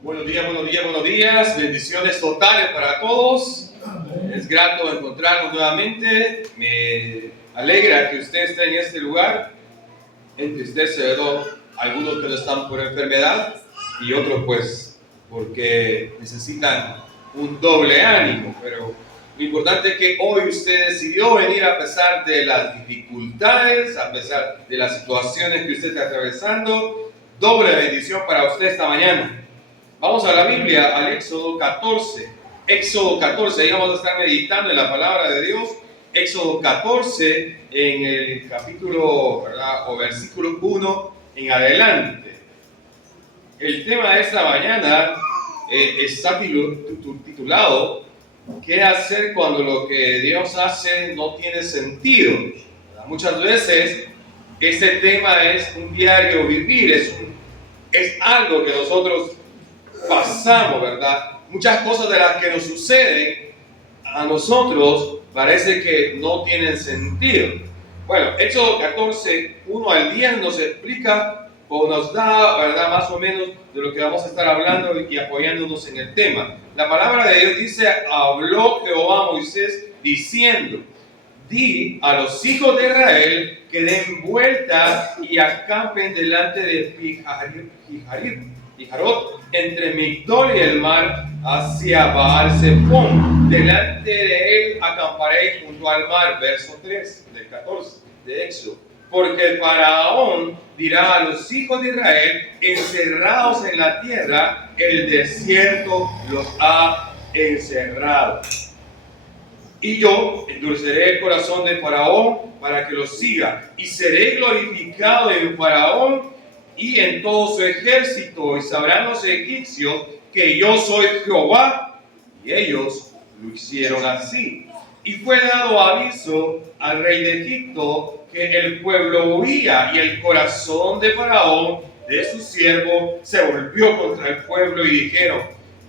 Buenos días, buenos días, buenos días. Bendiciones totales para todos. Es grato encontrarnos nuevamente. Me alegra que usted esté en este lugar. Entristece, ¿verdad? Algunos que no están por enfermedad y otros pues porque necesitan un doble ánimo. Pero lo importante es que hoy usted decidió venir a pesar de las dificultades, a pesar de las situaciones que usted está atravesando. Doble bendición para usted esta mañana. Vamos a la Biblia, al Éxodo 14. Éxodo 14, ahí vamos a estar meditando en la palabra de Dios. Éxodo 14, en el capítulo, ¿verdad? O versículo 1 en adelante. El tema de esta mañana está titulado ¿qué hacer cuando lo que Dios hace no tiene sentido? ¿Verdad? Muchas veces este tema es un diario vivir, es algo que nosotros pasamos, ¿verdad? Muchas cosas de las que nos suceden a nosotros parece que no tienen sentido. Bueno, Éxodo 14, 1 al 10 nos explica o nos da, ¿verdad?, más o menos de lo que vamos a estar hablando y apoyándonos en el tema. La palabra de Dios dice: habló Jehová a Moisés diciendo: di a los hijos de Israel que den vuelta y acampen delante de Pijarot, entre Migdol y el mar, hacia Baal-Zephón. Delante de él acamparéis junto al mar. Verso 3 del 14 de Éxodo. Porque el faraón dirá a los hijos de Israel: encerrados en la tierra, el desierto los ha encerrado. Y yo endulceré el corazón de Faraón para que los siga, y seré glorificado en Faraón y en todo su ejército, y sabrán los egipcios que yo soy Jehová. Y ellos lo hicieron así. Y fue dado aviso al rey de Egipto que el pueblo huía, y el corazón de Faraón, de su siervo, se volvió contra el pueblo, y dijeron: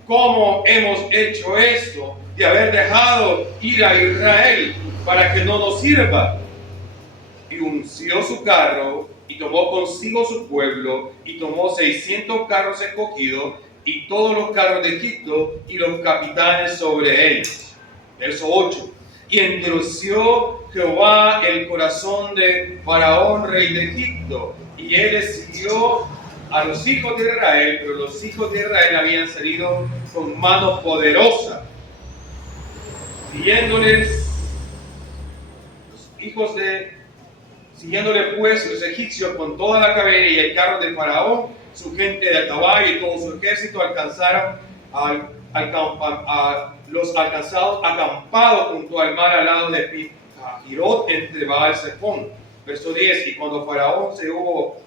¿cómo hemos hecho esto de haber dejado ir a Israel para que no nos sirva? Y unció su carro, y tomó consigo su pueblo, y tomó 600 carros escogidos, y todos los carros de Egipto, y los capitanes sobre ellos. Verso 8. Y endureció Jehová el corazón de Faraón, rey de Egipto, y él le siguió a los hijos de Israel, pero los hijos de Israel habían salido con mano poderosa, siguiéndole pues los egipcios con toda la caballería y carros de Faraón, su gente de a caballo y todo su ejército, alcanzaron los alcanzados acampados junto al mar al lado de Pihahirot, entre Baal-Zephón. Verso 10. Y cuando Faraón se hubo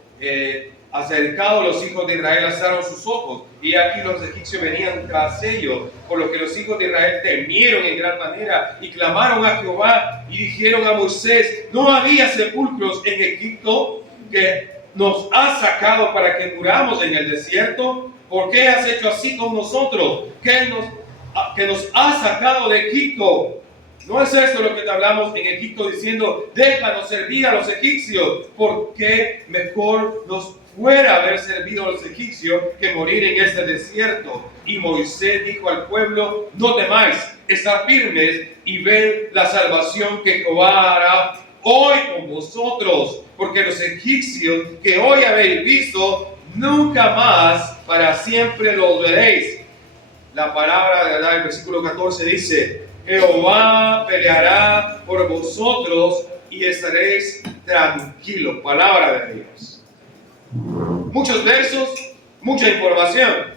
acercado, los hijos de Israel alzaron sus ojos, y aquí los egipcios venían tras ellos, por lo que los hijos de Israel temieron en gran manera y clamaron a Jehová y dijeron a Moisés: ¿no había sepulcros en Egipto que nos has sacado para que muramos en el desierto? ¿Por qué has hecho así con nosotros, que nos has sacado de Egipto? ¿No es esto lo que te hablamos en Egipto diciendo: déjanos servir a los egipcios? Porque mejor nos fuera haber servido a los egipcios que morir en este desierto. Y Moisés dijo al pueblo: no temáis, estad firmes y ved la salvación que Jehová hará hoy con vosotros, porque los egipcios que hoy habéis visto, nunca más para siempre los veréis. La palabra de verdad, el versículo 14 dice: Jehová peleará por vosotros y estaréis tranquilos. Palabra de Dios. Muchos versos, mucha información.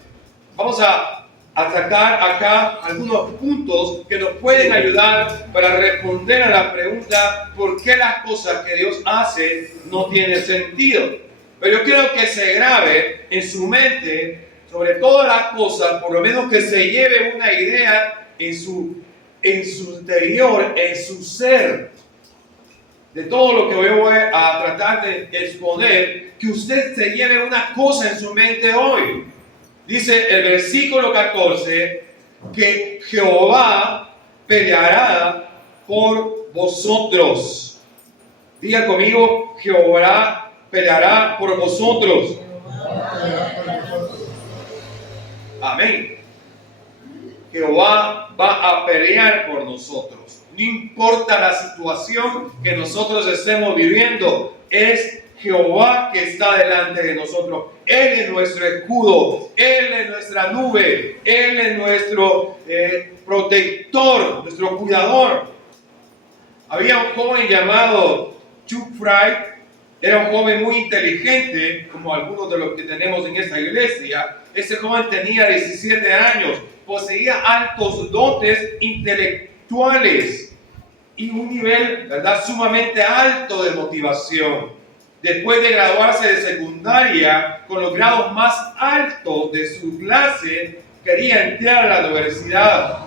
Vamos a atacar acá algunos puntos que nos pueden ayudar para responder a la pregunta: ¿por qué las cosas que Dios hace no tienen sentido? Pero yo quiero que se grabe en su mente, sobre todas las cosas, por lo menos que se lleve una idea en su interior, en su ser, de todo lo que yo voy a tratar de exponer, que usted se lleve una cosa en su mente hoy. Dice el versículo 14 que Jehová peleará por vosotros. Diga conmigo: Jehová peleará por vosotros. Amén. Jehová va a pelear por nosotros. No importa la situación que nosotros estemos viviendo, es Jehová que está delante de nosotros. Él es nuestro escudo, Él es nuestra nube, Él es nuestro protector, nuestro cuidador. Había un joven llamado Chuck Fry. Era un joven muy inteligente, como algunos de los que tenemos en esta iglesia. Ese joven tenía 17 años, poseía altos dotes intelectuales y un nivel, ¿verdad?, sumamente alto de motivación. Después de graduarse de secundaria, con los grados más altos de su clase, quería entrar a la universidad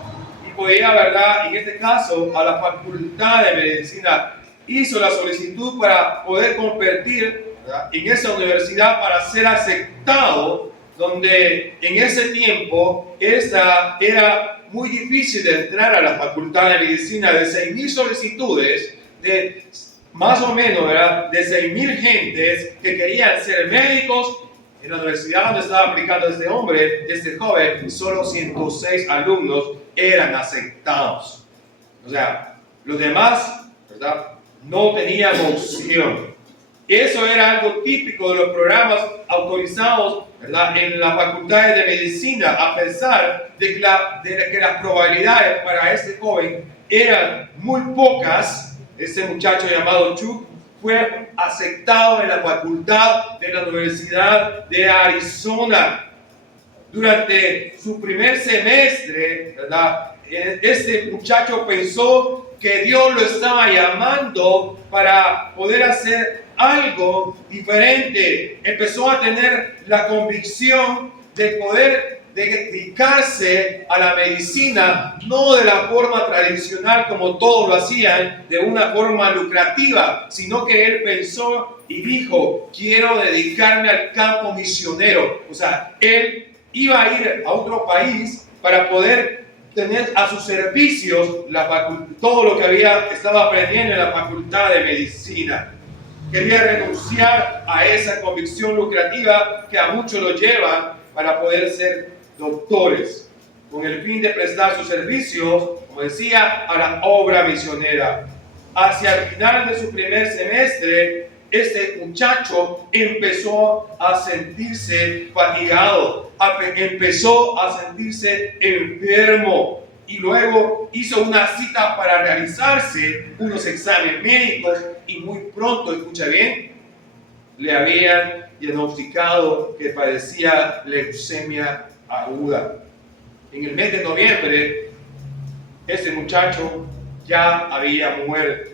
y podía, ¿verdad?, en este caso, a la Facultad de Medicina. Hizo la solicitud para poder competir, ¿verdad?, en esa universidad para ser aceptado, donde en ese tiempo era muy difícil de entrar a la Facultad de Medicina. De 6,000 solicitudes, de más o menos, ¿verdad?, de 6,000 gentes que querían ser médicos, en la universidad donde estaba aplicando este joven, solo 106 alumnos eran aceptados. O sea, los demás, ¿verdad?, no tenían opción. Eso era algo típico de los programas autorizados, ¿verdad?, en las facultades de medicina, a pesar de que las probabilidades para este joven eran muy pocas. Este muchacho llamado Chuck fue aceptado en la facultad de la Universidad de Arizona. Durante su primer semestre, ¿verdad?, este muchacho pensó que Dios lo estaba llamando para poder hacer algo diferente. Empezó a tener la convicción de poder dedicarse a la medicina, no de la forma tradicional como todos lo hacían, de una forma lucrativa, sino que él pensó y dijo: quiero dedicarme al campo misionero. O sea, él iba a ir a otro país para poder tener a sus servicios todo lo que estaba aprendiendo en la Facultad de Medicina. Quería renunciar a esa convicción lucrativa que a muchos lo lleva para poder ser doctores, con el fin de prestar sus servicios, como decía, a la obra misionera. Hacia el final de su primer semestre, este muchacho empezó a sentirse fatigado, empezó a sentirse enfermo, y luego hizo una cita para realizarse unos exámenes médicos, y muy pronto, escucha bien, le habían diagnosticado que padecía leucemia aguda. En el mes de noviembre, ese muchacho ya había muerto.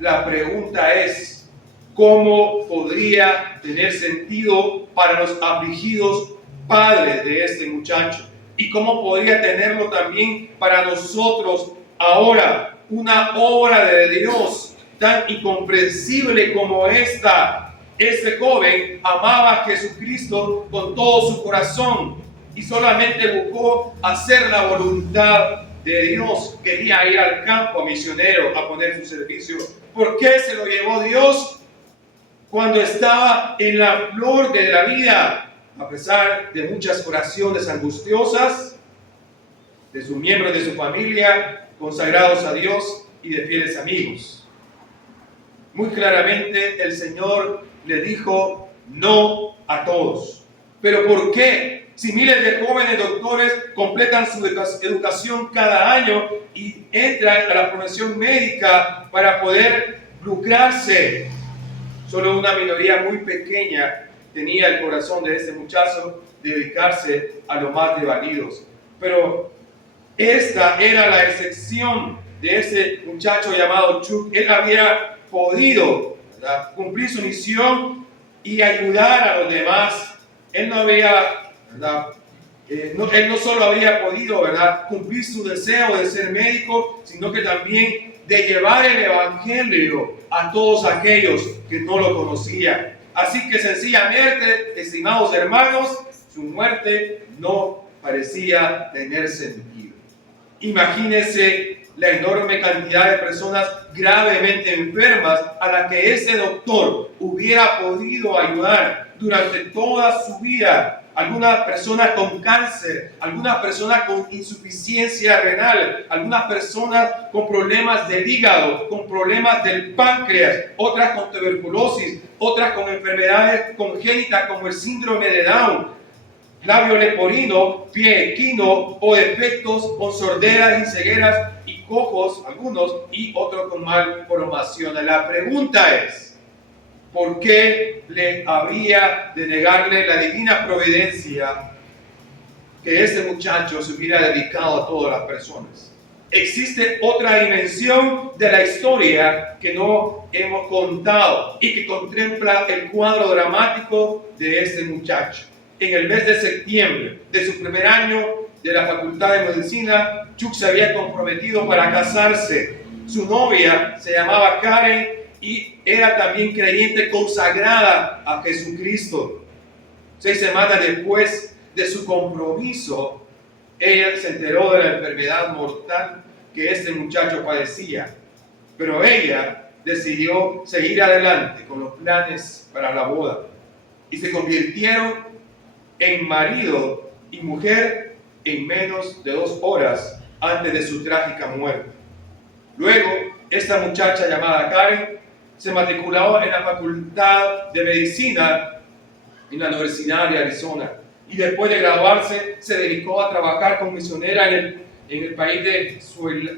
La pregunta es: ¿cómo podría tener sentido para los afligidos padres de este muchacho? ¿Y cómo podría tenerlo también para nosotros ahora? Una obra de Dios tan incomprensible como esta. Este joven amaba a Jesucristo con todo su corazón y solamente buscó hacer la voluntad de Dios. Quería ir al campo misionero a poner su servicio. ¿Por qué se lo llevó Dios cuando estaba en la flor de la vida? A pesar de muchas oraciones angustiosas de sus miembros de su familia, consagrados a Dios y de fieles amigos. Muy claramente el Señor le dijo no a todos. ¿Pero por qué? Si miles de jóvenes doctores completan su educación cada año y entran a la profesión médica para poder lucrarse, solo una minoría muy pequeña tenía el corazón de ese muchacho de dedicarse a los más desvalidos. Pero esta era la excepción de ese muchacho llamado Chuck. Él había podido, ¿verdad?, cumplir su misión y ayudar a los demás. Él no había, ¿verdad?, él no solo había podido, ¿verdad?, cumplir su deseo de ser médico, sino que también de llevar el evangelio a todos aquellos que no lo conocían. Así que sencillamente, estimados hermanos, su muerte no parecía tener sentido. Imagínense la enorme cantidad de personas gravemente enfermas a las que ese doctor hubiera podido ayudar durante toda su vida. alguna persona con cáncer, alguna persona con insuficiencia renal, alguna persona con problemas del hígado, con problemas del páncreas, otras con tuberculosis, otras con enfermedades congénitas como el síndrome de Down, labio leporino, pie equino o defectos con sorderas y cegueras y cojos, algunos, y otros con malformación. La pregunta es, ¿por qué le había de negarle la divina providencia que este muchacho se hubiera dedicado a todas las personas? Existe otra dimensión de la historia que no hemos contado y que contempla el cuadro dramático de este muchacho. En el mes de septiembre de su primer año de la Facultad de Medicina, Chuck se había comprometido para casarse. Su novia se llamaba Karen y era también creyente consagrada a Jesucristo. 6 semanas después de su compromiso, ella se enteró de la enfermedad mortal que este muchacho padecía, pero ella decidió seguir adelante con los planes para la boda y se convirtieron en marido y mujer en menos de 2 horas antes de su trágica muerte. Luego, esta muchacha llamada Karen se matriculó en la Facultad de Medicina en la Universidad de Arizona y después de graduarse se dedicó a trabajar como misionera en el país de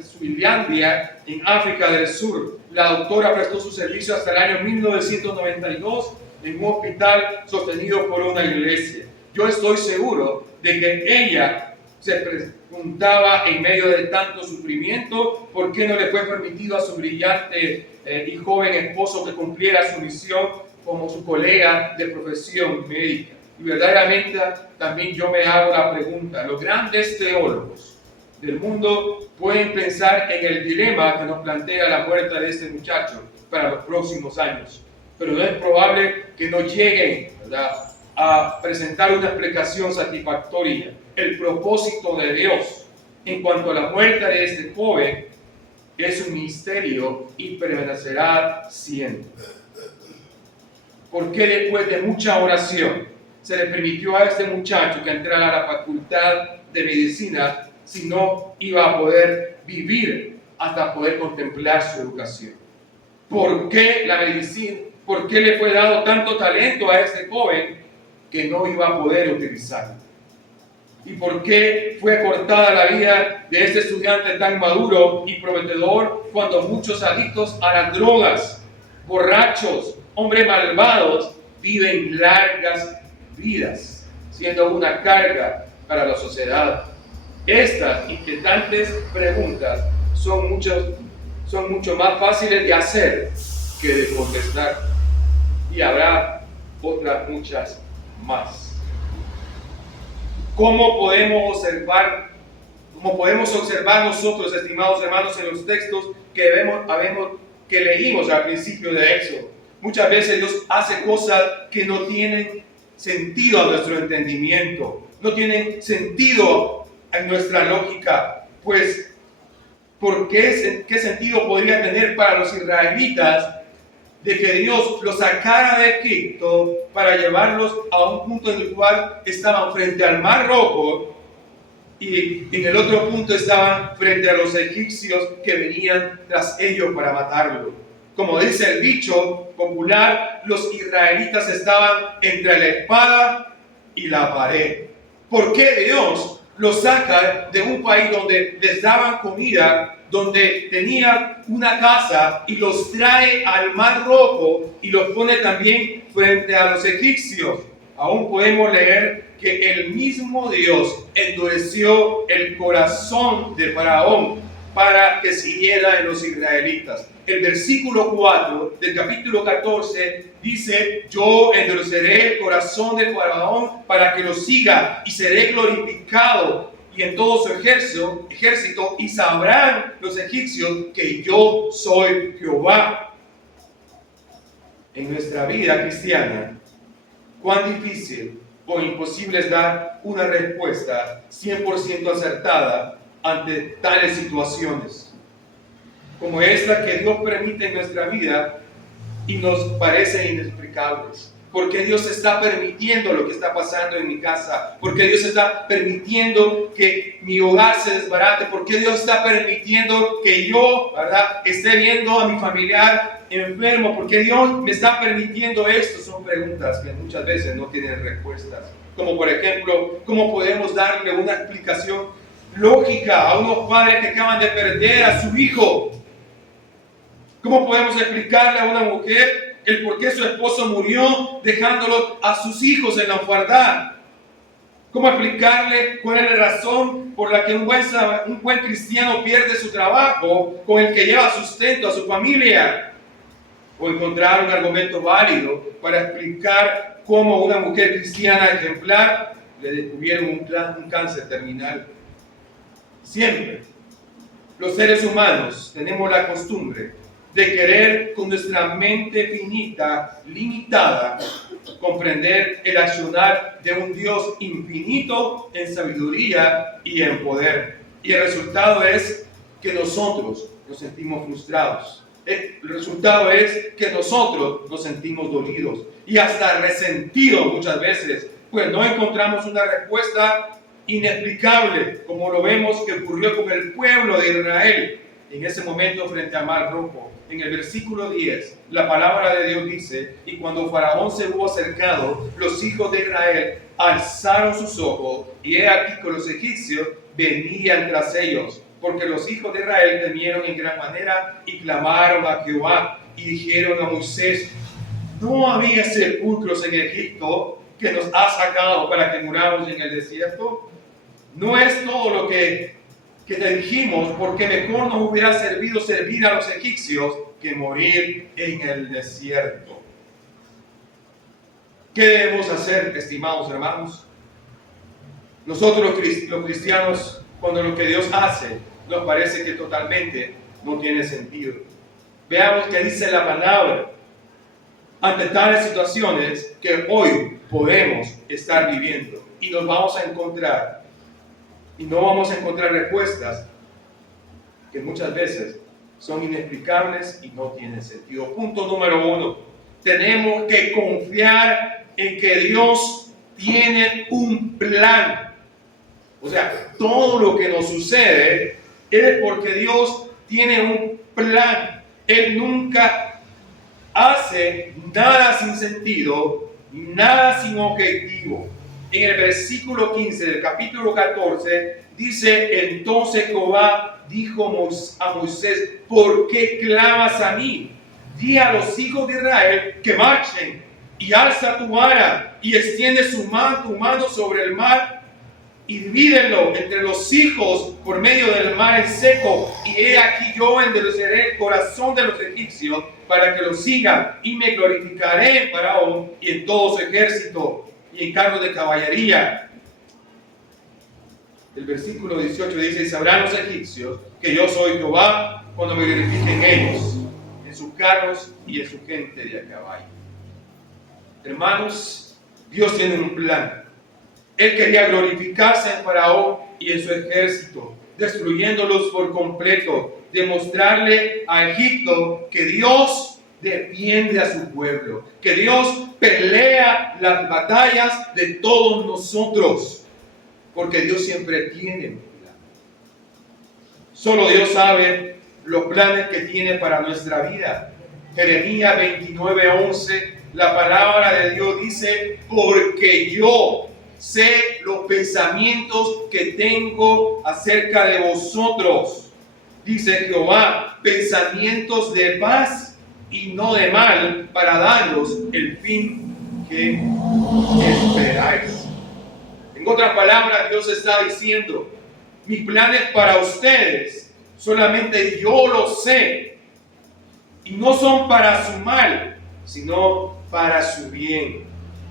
Suilandia, en África del Sur. La doctora prestó su servicio hasta el año 1992 en un hospital sostenido por una iglesia. Yo estoy seguro de que ella se preguntaba en medio de tanto sufrimiento por qué no le fue permitido a su brillante y joven esposo que cumpliera su misión como su colega de profesión médica. Y verdaderamente también yo me hago la pregunta, los grandes teólogos del mundo pueden pensar en el dilema que nos plantea la muerte de este muchacho para los próximos años, pero no es probable que no lleguen, ¿verdad?, a presentar una explicación satisfactoria. El propósito de Dios en cuanto a la muerte de este joven es un misterio y permanecerá siendo. ¿Por qué después de mucha oración se le permitió a este muchacho que entrara a la Facultad de Medicina si no iba a poder vivir hasta poder contemplar su educación? ¿Por qué la medicina? ¿Por qué le fue dado tanto talento a este joven que no iba a poder utilizarlo? ¿Y por qué fue cortada la vida de este estudiante tan maduro y prometedor cuando muchos adictos a las drogas, borrachos, hombres malvados viven largas vidas, siendo una carga para la sociedad? Estas inquietantes preguntas son mucho más fáciles de hacer que de contestar, y habrá otras muchas más. ¿Cómo podemos observar nosotros, estimados hermanos, en los textos que leímos al principio de Éxodo? Muchas veces Dios hace cosas que no tienen sentido a nuestro entendimiento, no tienen sentido en nuestra lógica, pues ¿qué sentido podría tener para los israelitas de que Dios los sacara de Egipto para llevarlos a un punto en el cual estaban frente al Mar Rojo y en el otro punto estaban frente a los egipcios que venían tras ellos para matarlos? Como dice el dicho popular, los israelitas estaban entre la espada y la pared. ¿Por qué Dios los saca de un país donde les daban comida, donde tenía una casa, y los trae al Mar Rojo y los pone también frente a los egipcios? Aún podemos leer que el mismo Dios endureció el corazón de Faraón para que siguiera en los israelitas. El versículo 4 del capítulo 14 dice: yo endureceré el corazón de Faraón para que lo siga, y seré glorificado y en todo su ejército, y sabrán los egipcios que yo soy Jehová. En nuestra vida cristiana, cuán difícil o imposible es dar una respuesta 100% acertada ante tales situaciones como esta que Dios permite en nuestra vida y nos parecen inexplicables. ¿Por qué Dios está permitiendo lo que está pasando en mi casa? ¿Por qué Dios está permitiendo que mi hogar se desbarate? ¿Por qué Dios está permitiendo que yo, ¿verdad?, esté viendo a mi familiar enfermo? ¿Por qué Dios me está permitiendo esto? Son preguntas que muchas veces no tienen respuestas. Como por ejemplo, ¿cómo podemos darle una explicación lógica a unos padres que acaban de perder a su hijo? ¿Cómo podemos explicarle a una mujer el por qué su esposo murió dejándolo a sus hijos en la orfandad? ¿Cómo explicarle cuál es la razón por la que un buen cristiano pierde su trabajo con el que lleva sustento a su familia? O encontrar un argumento válido para explicar cómo una mujer cristiana ejemplar le descubrieron un cáncer terminal. Siempre los seres humanos tenemos la costumbre de querer con nuestra mente finita, limitada, comprender el accionar de un Dios infinito en sabiduría y en poder. Y el resultado es que nosotros nos sentimos frustrados. El resultado es que nosotros nos sentimos dolidos y hasta resentidos muchas veces, pues no encontramos una respuesta inexplicable, como lo vemos que ocurrió con el pueblo de Israel en ese momento frente al Mar Rojo. En el versículo 10, la palabra de Dios dice: y cuando Faraón se hubo acercado, los hijos de Israel alzaron sus ojos, y he aquí que los egipcios venían tras ellos, porque los hijos de Israel temieron en gran manera y clamaron a Jehová y dijeron a Moisés: ¿no había sepulcros en Egipto que nos ha sacado para que muramos en el desierto? ¿No es todo lo que te dijimos, porque mejor nos hubiera servido servir a los egipcios que morir en el desierto? ¿Qué debemos hacer, estimados hermanos? Nosotros los cristianos, cuando lo que Dios hace nos parece que totalmente no tiene sentido. Veamos qué dice la palabra ante tales situaciones que hoy podemos estar viviendo, y nos vamos a encontrar, y no vamos a encontrar respuestas que muchas veces son inexplicables y no tienen sentido. Punto número 1. Tenemos que confiar en que Dios tiene un plan. O sea, todo lo que nos sucede es porque Dios tiene un plan. Él nunca hace nada sin sentido, nada sin objetivo. En el versículo 15 del capítulo 14 dice: entonces Jehová dijo a Moisés: ¿por qué clamas a mí? Di a los hijos de Israel que marchen, y alza tu vara y extiende tu mano sobre el mar y divídelo entre los hijos por medio del mar en seco. Y he aquí yo endureceré el corazón de los egipcios para que los sigan, y me glorificaré en Faraón y en todo su ejército y en carros de caballería. El versículo 18 dice: y sabrán los egipcios que yo soy Jehová cuando me glorifiquen ellos en sus carros y en su gente de a caballo. Hermanos, Dios tiene un plan. Él quería glorificarse en Faraón y en su ejército, destruyéndolos por completo, demostrarle a Egipto que Dios defiende a su pueblo, que Dios pelea las batallas de todos nosotros, porque Dios siempre tiene un plan. Solo Dios sabe los planes que tiene para nuestra vida. Jeremías 29:11, la palabra de Dios dice: porque yo sé los pensamientos que tengo acerca de vosotros, dice Jehová, pensamientos de paz y no de mal, para daros el fin que esperáis. En otras palabras, Dios está diciendo: mis planes para ustedes solamente yo los sé, y no son para su mal, sino para su bien,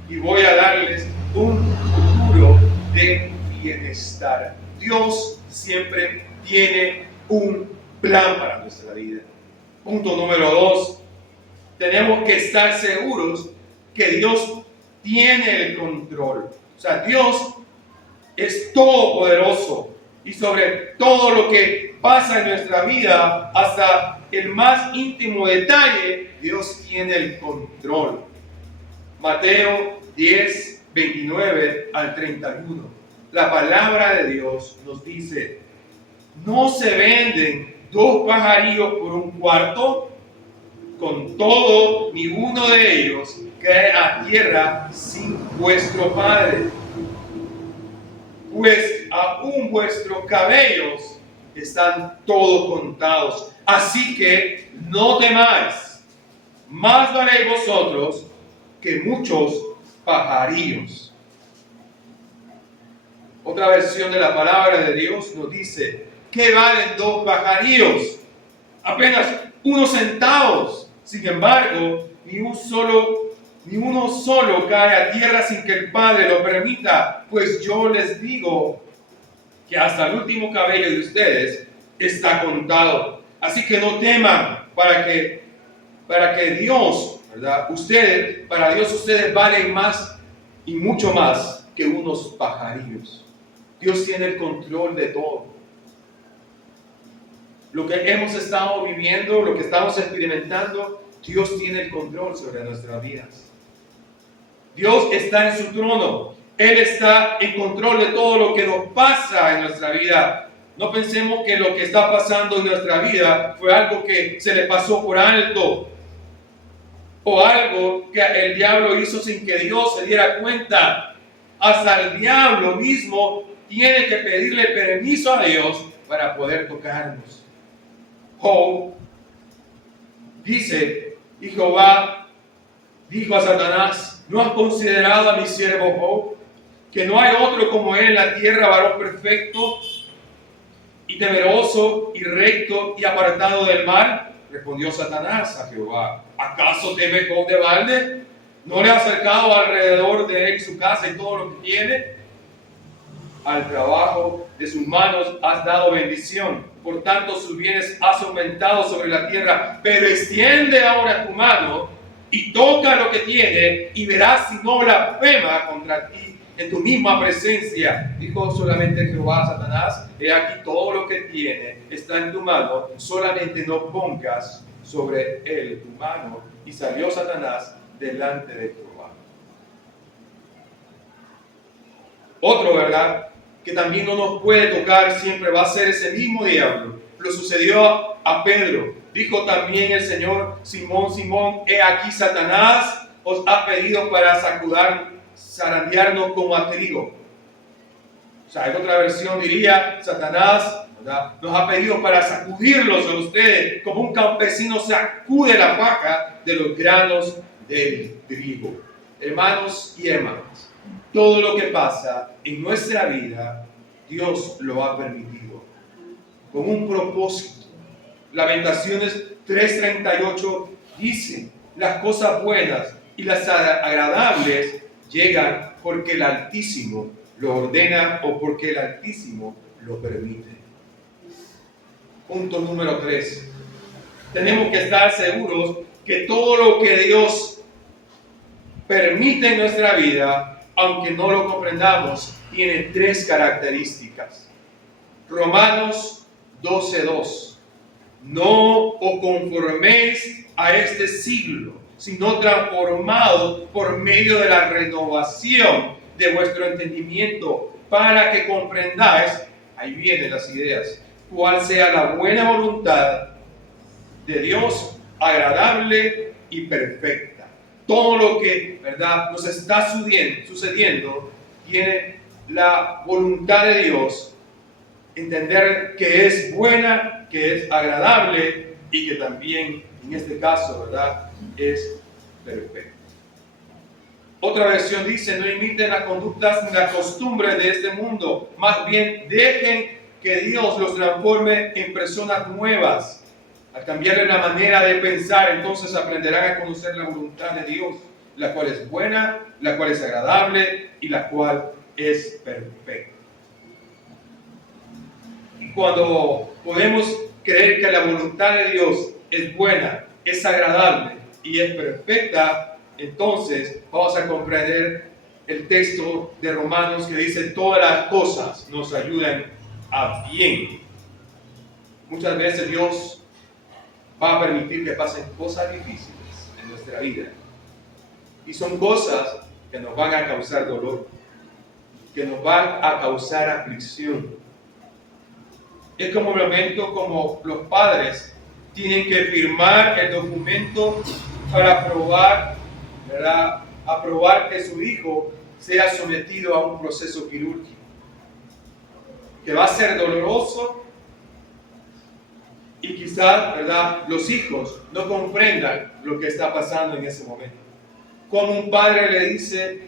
y voy a darles un futuro de bienestar. Dios siempre tiene un plan para nuestra vida. Punto número 2. Tenemos que estar seguros que Dios tiene el control. O sea, Dios es todopoderoso, y sobre todo lo que pasa en nuestra vida, hasta el más íntimo detalle, Dios tiene el control. Mateo 10, 29 al 31. La palabra de Dios nos dice: ¿no se venden 2 pajarillos por un cuarto? Con todo, ni uno de ellos cae a tierra sin vuestro Padre. Pues aún vuestros cabellos están todos contados. Así que no temáis, más valéis vosotros que muchos pajarillos. Otra versión de la palabra de Dios nos dice: ¿qué valen 2 pajarillos? Apenas unos centavos. Sin embargo, ni uno solo cae a tierra sin que el Padre lo permita. Pues yo les digo que hasta el último cabello de ustedes está contado. Así que no teman, para que Dios, ¿verdad? Para Dios ustedes valen más y mucho más que unos pajarillos. Dios tiene el control de todo. Lo que hemos estado viviendo, lo que estamos experimentando, Dios tiene el control sobre nuestras vidas. Dios está en su trono. Él está en control de todo lo que nos pasa en nuestra vida. No pensemos que lo que está pasando en nuestra vida fue algo que se le pasó por alto, o algo que el diablo hizo sin que Dios se diera cuenta. Hasta el diablo mismo tiene que pedirle permiso a Dios para poder tocarnos. Job dice, y Jehová dijo a Satanás: ¿no has considerado a mi siervo Job, que no hay otro como él en la tierra, varón perfecto y temeroso y recto y apartado del mal? Respondió Satanás a Jehová: ¿acaso teme Job de balde? ¿No le ha acercado alrededor de él su casa y todo lo que tiene? Al trabajo de sus manos has dado bendición, por tanto sus bienes has aumentado sobre la tierra. Pero extiende ahora tu mano y toca lo que tiene, y verás si no blasfema contra ti en tu misma presencia. Dijo solamente Jehová a Satanás: he aquí todo lo que tiene está en tu mano, solamente no pongas sobre él tu mano. Y salió Satanás delante de Jehová. Otro, ¿verdad?, que también no nos puede tocar siempre va a ser ese mismo diablo. Lo sucedió a Pedro. Dijo también el Señor: Simón, Simón, he aquí Satanás os ha pedido para zarandearnos como a trigo. O sea, en otra versión diría: Satanás, ¿verdad?, nos ha pedido para sacudirlos a ustedes, como un campesino sacude la paja de los granos del trigo. Hermanos y hermanas, todo lo que pasa en nuestra vida, Dios lo ha permitido con un propósito. Lamentaciones 3:38 dice: las cosas buenas y las agradables llegan porque el Altísimo lo ordena o porque el Altísimo lo permite. Punto número 3. Tenemos que estar seguros que todo lo que Dios permite en nuestra vida, aunque no lo comprendamos, tiene 3 características. Romanos 12:2. No os conforméis a este siglo, sino transformados por medio de la renovación de vuestro entendimiento, para que comprendáis, ahí vienen las ideas, cuál sea la buena voluntad de Dios, agradable y perfecta. Todo lo que, ¿verdad?, nos está sucediendo tiene la voluntad de Dios. Entender que es buena, que es agradable y que también, en este caso, ¿verdad?, es perfecta. Otra versión dice: no imiten las conductas ni las costumbres de este mundo, más bien dejen que Dios los transforme en personas nuevas. Al cambiarle la manera de pensar, entonces aprenderán a conocer la voluntad de Dios, la cual es buena, la cual es agradable y la cual es perfecta. Y cuando podemos creer que la voluntad de Dios es buena, es agradable y es perfecta, entonces vamos a comprender el texto de Romanos que dice: todas las cosas nos ayudan a bien. Muchas veces Dios va a permitir que pasen cosas difíciles en nuestra vida, Y son cosas que nos van a causar dolor, que nos van a causar aflicción. Es como el momento como los padres tienen que firmar el documento para aprobar, ¿verdad? Aprobar que su hijo sea sometido a un proceso quirúrgico, que va a ser doloroso y quizás, ¿verdad?, los hijos no comprendan lo que está pasando en ese momento. Como un padre le dice,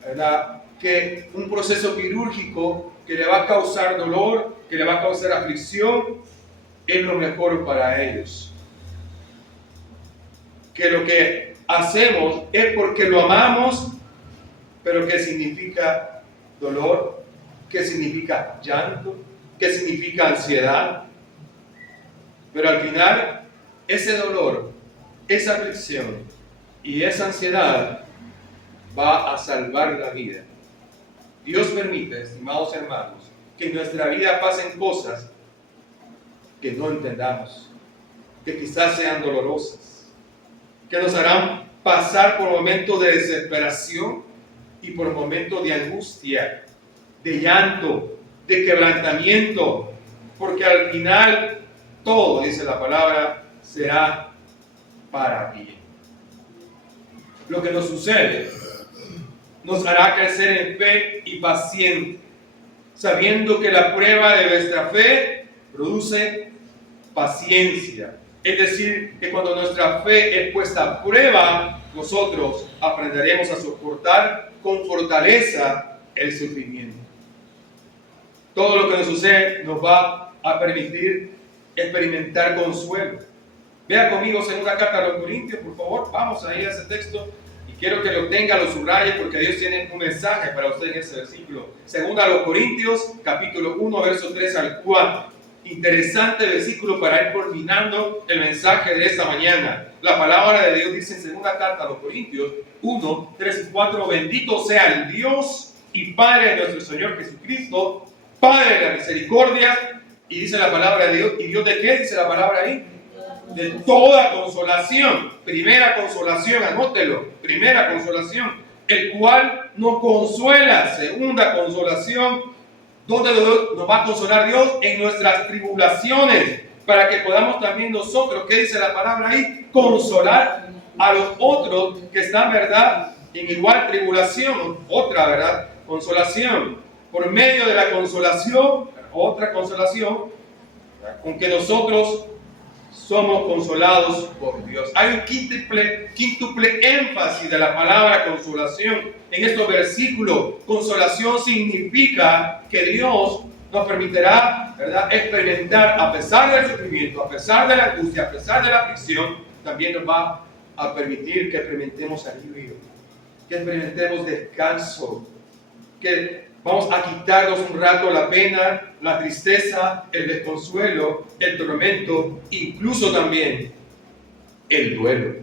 ¿verdad?, que un proceso quirúrgico que le va a causar dolor, que le va a causar aflicción, es lo mejor para ellos. Que lo que hacemos es porque lo amamos, pero ¿qué significa dolor? ¿Qué significa llanto? ¿Qué significa ansiedad? Pero al final, ese dolor, esa aflicción y esa ansiedad va a salvar la vida. Dios permite, estimados hermanos, que en nuestra vida pasen cosas que no entendamos, que quizás sean dolorosas, que nos harán pasar por momentos de desesperación y por momentos de angustia, de llanto, de quebrantamiento, porque al final todo, dice la palabra, será para bien. Lo que nos sucede nos hará crecer en fe y paciencia, sabiendo que la prueba de nuestra fe produce paciencia. Es decir, que cuando nuestra fe es puesta a prueba, nosotros aprenderemos a soportar con fortaleza el sufrimiento. Todo lo que nos sucede nos va a permitir experimentar consuelo. Vea conmigo segunda carta a los Corintios, por favor. Vamos ahí a ese texto. Y quiero que lo tenga, lo subraye, porque Dios tiene un mensaje para usted en ese versículo. Segunda a los Corintios, capítulo 1, versos 3 al 4. Interesante versículo para ir culminando el mensaje de esta mañana. La palabra de Dios dice en segunda carta a los Corintios 1, 3 y 4. Bendito sea el Dios y Padre de nuestro Señor Jesucristo, Padre de la misericordia. Y dice la palabra de Dios. ¿Y Dios de qué dice la palabra ahí? De toda consolación. Primera consolación, anótelo. Primera consolación, el cual nos consuela. Segunda consolación, ¿dónde nos va a consolar Dios? En nuestras tribulaciones, para que podamos también nosotros, ¿qué dice la palabra ahí? Consolar a los otros que están, ¿verdad?, en igual tribulación. Otra, ¿verdad?, consolación. Por medio de la consolación, otra consolación, con que nosotros somos consolados por Dios. Hay un quíntuple énfasis de la palabra consolación en estos versículos. Consolación significa que Dios nos permitirá, ¿verdad?, experimentar, a pesar del sufrimiento, a pesar de la angustia, a pesar de la aflicción, también nos va a permitir que experimentemos alivio, que experimentemos descanso, que vamos a quitarnos un rato la pena, la tristeza, el desconsuelo, el tormento, incluso también el duelo.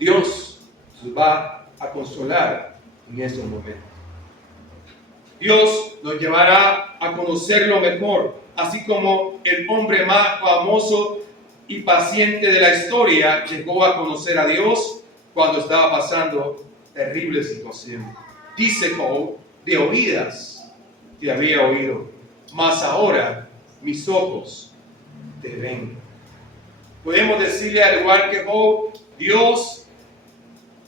Dios nos va a consolar en estos momentos. Dios nos llevará a conocerlo mejor, así como el hombre más famoso y paciente de la historia llegó a conocer a Dios cuando estaba pasando terrible situación. Dice Job: de oídas te había oído, mas ahora mis ojos te ven. Podemos decirle al igual que Job: Dios,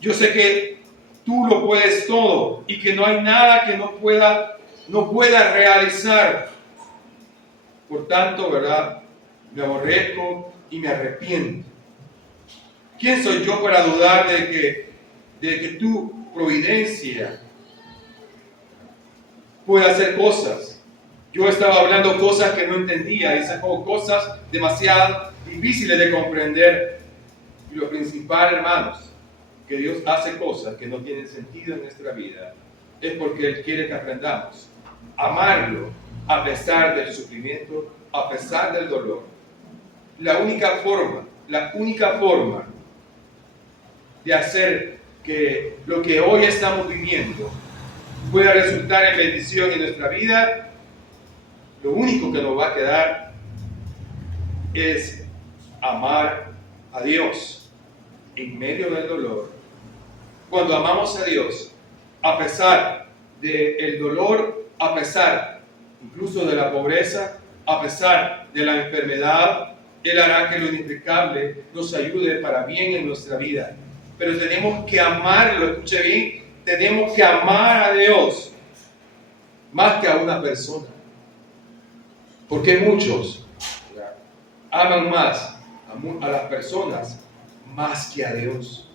yo sé que tú lo puedes todo y que no hay nada que no pueda realizar. Por tanto, ¿verdad?, me aborrezco y me arrepiento. ¿Quién soy yo para dudar de que tu providencia puede hacer cosas? Yo estaba hablando cosas que no entendía, dice Job, cosas demasiado difíciles de comprender. Y lo principal, hermanos, que Dios hace cosas que no tienen sentido en nuestra vida, es porque Él quiere que aprendamos a amarlo a pesar del sufrimiento, a pesar del dolor. La única forma de hacer que lo que hoy estamos viviendo pueda resultar en bendición en nuestra vida, lo único que nos va a quedar es amar a Dios en medio del dolor, cuando amamos a Dios, a pesar del dolor, a pesar incluso de la pobreza, a pesar de la enfermedad, Él hará que lo inexplicable nos ayude para bien en nuestra vida. Pero tenemos que amarlo, escuche bien, tenemos que amar a Dios más que a una persona. Porque muchos aman más a las personas más que a Dios.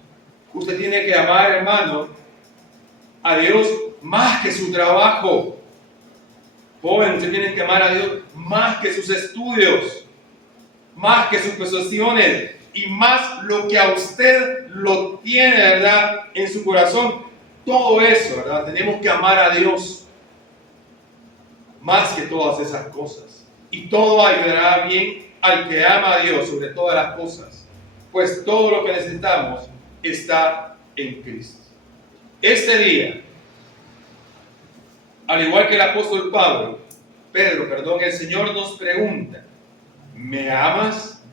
Usted tiene que amar, hermano, a Dios más que su trabajo. Joven, usted tiene que amar a Dios más que sus estudios, más que sus posesiones y más lo que a usted lo tiene, ¿verdad?, en su corazón. Todo eso, ¿verdad? Tenemos que amar a Dios más que todas esas cosas. Y todo ayudará bien al que ama a Dios sobre todas las cosas, pues todo lo que necesitamos está en Cristo. Este día, al igual que el apóstol Pedro, el Señor nos pregunta: ¿me amas?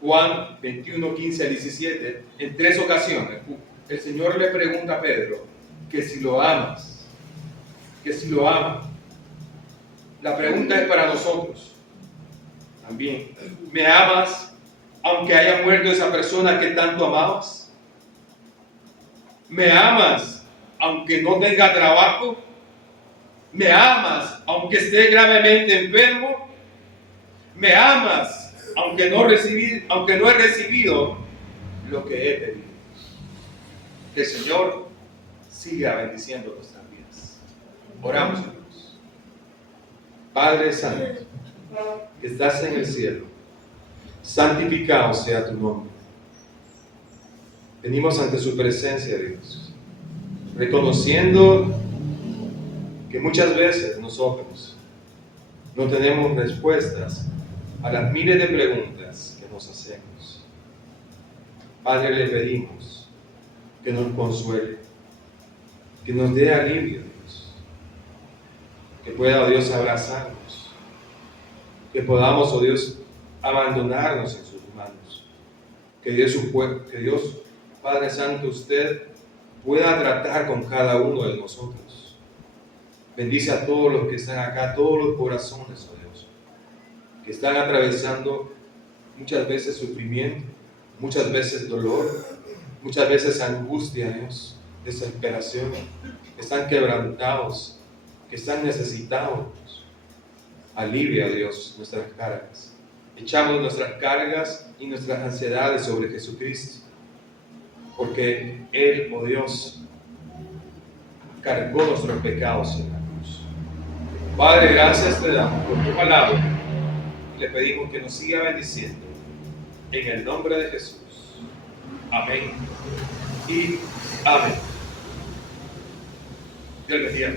Juan 21, 15 al 17, en 3 ocasiones, el Señor le pregunta a Pedro que si lo amas, que si lo ama. La pregunta es para nosotros también. ¿Me amas aunque haya muerto esa persona que tanto amabas? ¿Me amas aunque no tenga trabajo? ¿Me amas aunque esté gravemente enfermo? ¿Me amas aunque no he recibido lo que he pedido? Que el Señor siga bendiciendo nuestras vidas. Oramos, hermanos. Padre Santo, que estás en el cielo, santificado sea tu nombre. Venimos ante su presencia, Dios, reconociendo que muchas veces nosotros no tenemos respuestas a las miles de preguntas que nos hacemos. Padre, le pedimos que nos consuele, que nos dé alivio, Dios, que pueda, oh Dios, abrazarnos, que podamos, oh Dios, abandonarnos en sus manos, que Dios, Padre Santo, usted pueda tratar con cada uno de nosotros. Bendice a todos los que están acá, todos los corazones, oh Dios, que están atravesando muchas veces sufrimiento, muchas veces dolor, muchas veces angustia, Dios, desesperación, que están quebrantados, que están necesitados. Alivia, Dios, nuestras cargas. Echamos nuestras cargas y nuestras ansiedades sobre Jesucristo, porque Él, oh Dios, cargó nuestros pecados en la cruz. Padre, gracias te damos por tu palabra y le pedimos que nos siga bendiciendo en el nombre de Jesús. Amén y amén. Dios bendiga.